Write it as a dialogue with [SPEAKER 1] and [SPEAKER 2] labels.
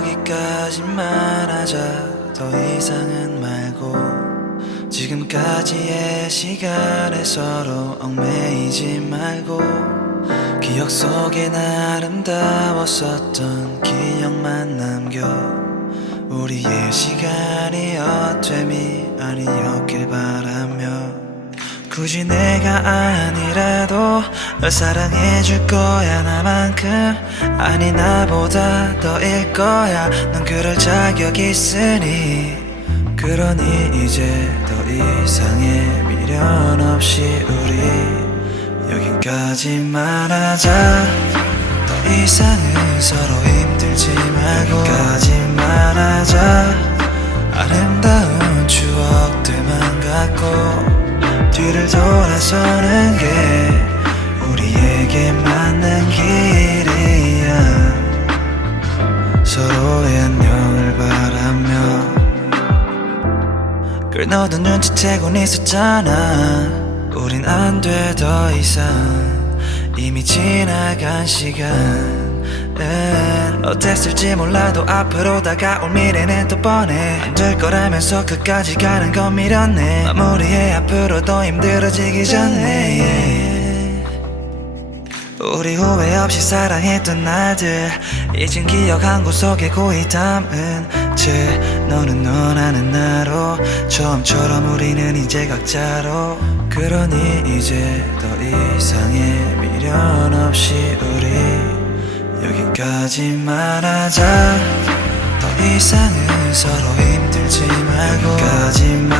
[SPEAKER 1] 여기까지만 하자. 더 이상은 말고 지금까지의 시간에 서로 얽매이지 말고 기억 속에 아름다웠었던 기억만 남겨. 우리의 시간이 헛됨이 아니었길 바라며. 굳이 내가 아니라도 널 사랑해줄 거야 나만 큼 아니 나보다 더일 거야. 넌 그럴 자격 있으니. 그러니 이제 더 이상의 미련 없이 우리 여기까지만 하자. 더 이상은 서로 서로의 안녕을 바라며 글 너도 눈치채곤 있었잖아. 우린 안 돼 더 이상. 이미 지나간 시간은 어땠을지 몰라도 앞으로 다가올 미래는 또 뻔해. 안 될 거라면서 끝까지 가는 건 미련해. 마무리해 앞으로 더 힘들어지기 전에 우리 후회 없이 사랑했던 날들. 이젠 기억 한 구석에 고이 담은 채. 너는 너 나는 나로. 처음처럼 우리는 이제 각자로. 그러니 이제 더 이상의 미련 없이 우리 여기까지만 하자. 더 이상은 서로 힘들지 말고. 여기까지만